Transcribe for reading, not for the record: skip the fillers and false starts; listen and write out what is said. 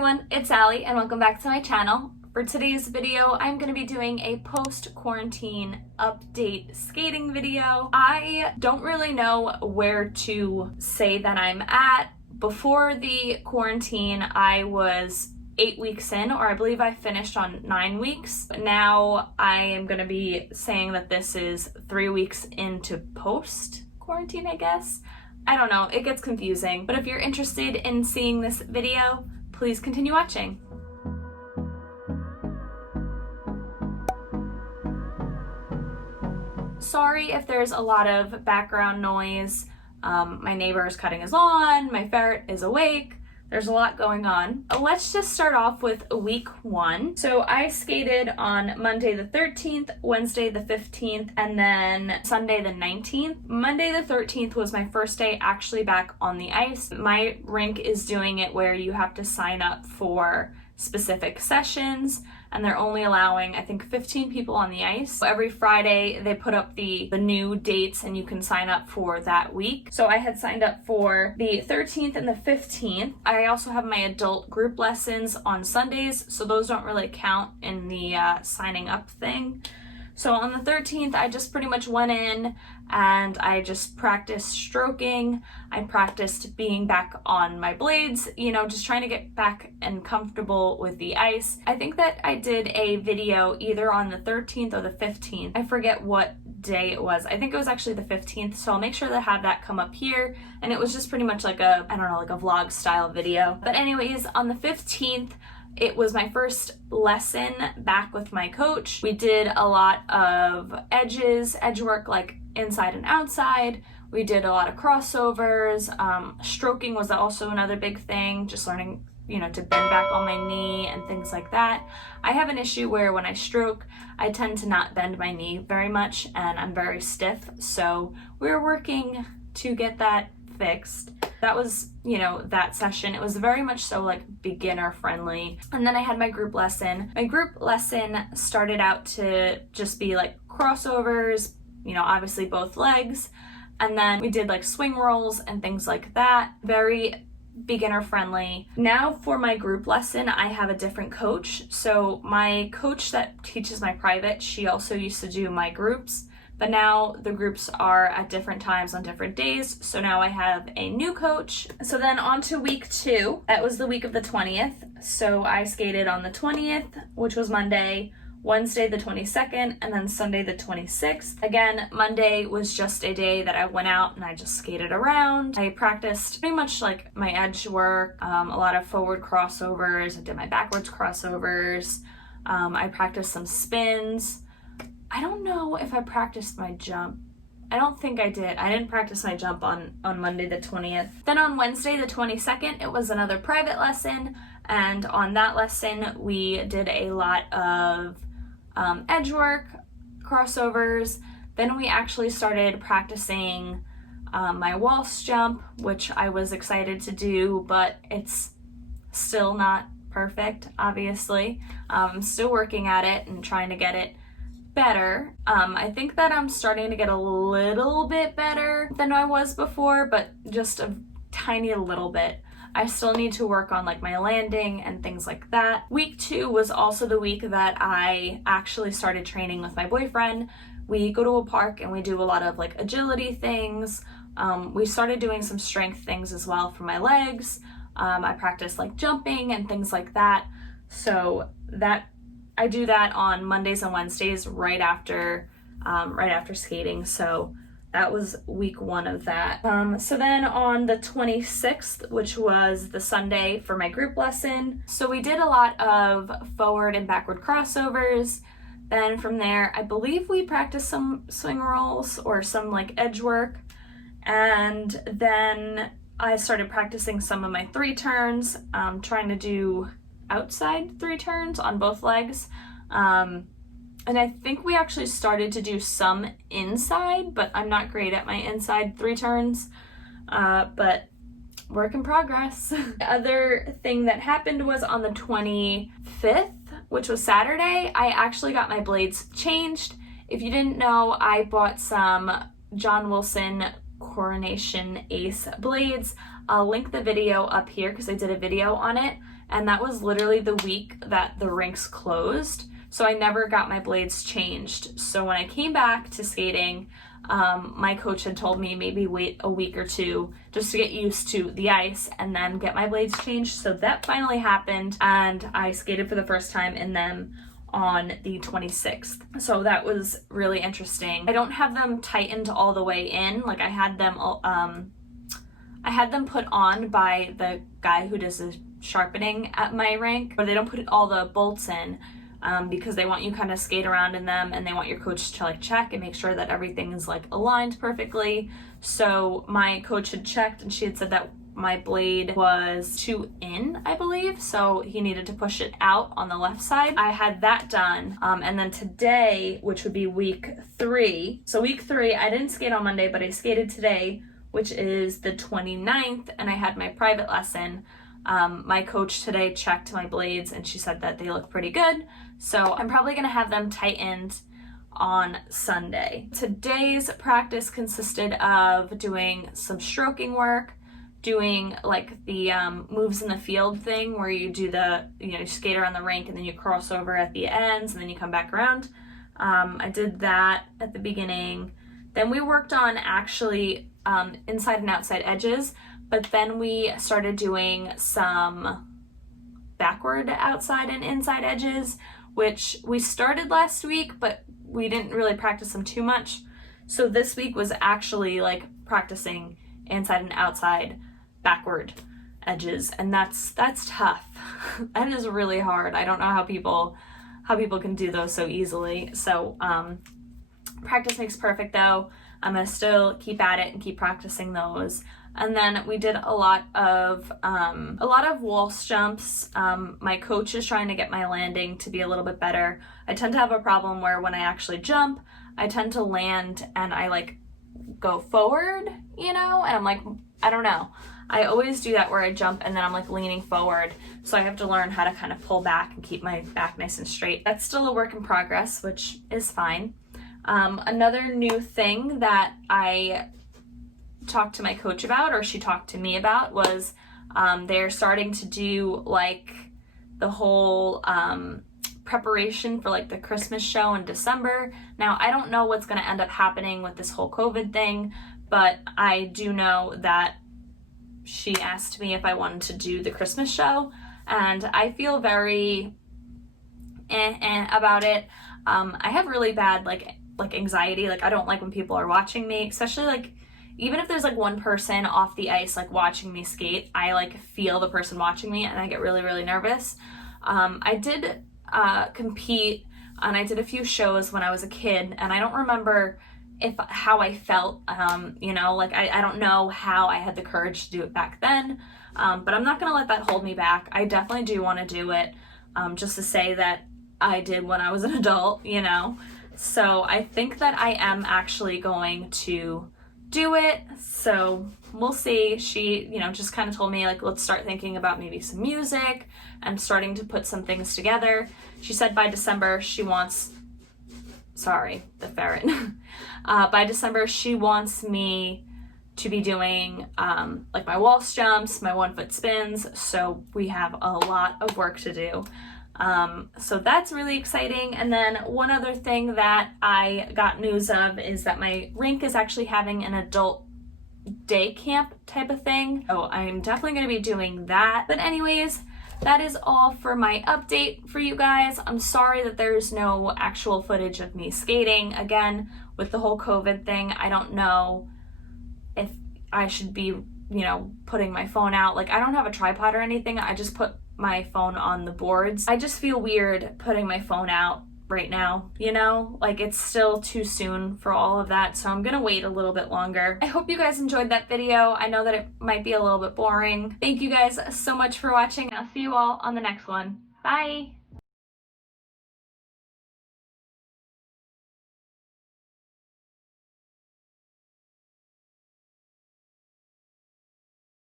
everyone, it's Allie and welcome back to my channel. For today's video, I'm going to be doing a post-quarantine update skating video. I don't really know where to say that I'm at. Before the quarantine, I was 8 weeks in, or I believe I finished on 9 weeks. But now I am going to be saying that this is 3 weeks into post-quarantine, I guess. I don't know, it gets confusing. But if you're interested in seeing this video, please continue watching. Sorry if there's a lot of background noise. My neighbor is cutting his lawn, my ferret is awake. There's a lot going on. Let's just start off with week 1. So I skated on Monday the 13th, Wednesday the 15th, and then Sunday the 19th. Monday the 13th was my first day actually back on the ice. My rink is doing it where you have to sign up for specific sessions, and they're only allowing, I think, 15 people on the ice. So every Friday they put up the new dates and you can sign up for that week. So I had signed up for the 13th and the 15th. I also have my adult group lessons on Sundays, so those don't really count in the signing up thing. So on the 13th, I just pretty much went in and I just practiced stroking. I practiced being back on my blades, you know, just trying to get back and comfortable with the ice. I think that I did a video either on the 13th or the 15th. I forget what day it was. I think it was actually the 15th, so I'll make sure to have that come up here. And it was just pretty much like a, I don't know, like a vlog style video. But anyways, on the 15th, it was my first lesson back with my coach. We did a lot of edge work, like inside and outside. We did a lot of crossovers. Stroking was also another big thing, just learning, you know, to bend back on my knee and things like that. I have an issue where when I stroke, I tend to not bend my knee very much and I'm very stiff. So we're working to get that fixed. That was, you know, that session. It was very much so like beginner friendly. And then I had my group lesson. My group lesson started out to just be like crossovers, you know, obviously both legs. And then we did like swing rolls and things like that. Very beginner friendly. Now for my group lesson, I have a different coach. So my coach that teaches my private, she also used to do my groups. But now the groups are at different times on different days. So now I have a new coach. So then on to week 2. That was the week of the 20th. So I skated on the 20th, which was Monday, Wednesday the 22nd, and then Sunday the 26th. Again, Monday was just a day that I went out and I just skated around. I practiced pretty much like my edge work, a lot of forward crossovers. I did my backwards crossovers. I practiced some spins. I don't know if I practiced my jump. I don't think I did. I didn't practice my jump on Monday the 20th. Then on Wednesday the 22nd, it was another private lesson. And on that lesson, we did a lot of edge work, crossovers. Then we actually started practicing my waltz jump, which I was excited to do, but it's still not perfect, obviously. I'm still working at it and trying to get it better. I think that I'm starting to get a little bit better than I was before, but just a tiny little bit. I still need to work on like my landing and things like that. Week 2 was also the week that I actually started training with my boyfriend. We go to a park and we do a lot of like agility things. We started doing some strength things as well for my legs. I practice like jumping and things like that. So that I do that on Mondays and Wednesdays right after skating. So that was week 1 of that. So then on the 26th, which was the Sunday for my group lesson, so we did a lot of forward and backward crossovers. Then from there, I believe we practiced some swing rolls or some like edge work. And then I started practicing some of my 3 turns, trying to do outside 3 turns on both legs. And I think we actually started to do some inside, but I'm not great at my inside 3 turns, but work in progress. The other thing that happened was on the 25th, which was Saturday, I actually got my blades changed. If you didn't know, I bought some John Wilson Coronation Ace blades. I'll link the video up here because I did a video on it. and that was literally the week that the rinks closed. So I never got my blades changed. So when I came back to skating, my coach had told me maybe wait a week or two just to get used to the ice and then get my blades changed. So that finally happened, and I skated for the first time in them on the 26th. So that was really interesting. I don't have them tightened all the way in. Like I had them put on by the guy who does the sharpening at my rink, but they don't put all the bolts in. Because they want you kind of skate around in them, and they want your coach to like check and make sure that everything is like aligned perfectly. So my coach had checked, and she had said that my blade was too in, I believe, so he needed to push it out on the left side. I had that done, and then today, which would be week 3, so week 3, I didn't skate on Monday, but I skated today, which is the 29th, and I had my private lesson. My coach today checked my blades, and she said that they look pretty good, so I'm probably going to have them tightened on Sunday. Today's practice consisted of doing some stroking work, doing like the moves in the field thing where you do you skate around the rink and then you cross over at the ends and then you come back around. I did that at the beginning. Then we worked on actually inside and outside edges, but then we started doing some backward outside and inside edges, which we started last week, but we didn't really practice them too much. So this week was actually like practicing inside and outside backward edges, and that's tough. That is really hard. I don't know how people can do those so easily. So practice makes perfect though. I'm gonna still keep at it and keep practicing those. And then we did a lot of waltz jumps. My coach is trying to get my landing to be a little bit better. I tend to have a problem where when I actually jump, I tend to land and I like go forward, and I'm like, I don't know. I always do that where I jump and then I'm like leaning forward. So I have to learn how to kind of pull back and keep my back nice and straight. That's still a work in progress, which is fine. Another new thing that I talked to my coach about, or she talked to me about, was they're starting to do like the whole preparation for like the Christmas show in December. Now, I don't know what's going to end up happening with this whole COVID thing, but I do know that she asked me if I wanted to do the Christmas show, and I feel very about it. I have really bad like anxiety. Like I don't like when people are watching me, especially like even if there's like one person off the ice like watching me skate, I like feel the person watching me and I get really, really nervous. I did compete and I did a few shows when I was a kid, and I don't remember how I felt, like I don't know how I had the courage to do it back then, but I'm not gonna let that hold me back. I definitely do want to do it, just to say that I did when I was an adult, so I think that I am actually going to do it, so we'll see. She, just kind of told me like, let's start thinking about maybe some music and starting to put some things together. She said by December she wants, the ferret. By December she wants me to be doing like my waltz jumps, my 1-foot spins, so we have a lot of work to do. So that's really exciting. And then one other thing that I got news of is that my rink is actually having an adult day camp type of thing. So I'm definitely going to be doing that. But anyways, that is all for my update for you guys. I'm sorry that there's no actual footage of me skating. Again, with the whole COVID thing, I don't know if I should be, putting my phone out. Like I don't have a tripod or anything. I just put my phone on the boards. I just feel weird putting my phone out right now, like it's still too soon for all of that, so I'm gonna wait a little bit longer. I hope you guys enjoyed that video. I know that it might be a little bit boring. Thank you guys so much for watching. I'll see you all on the next one. Bye!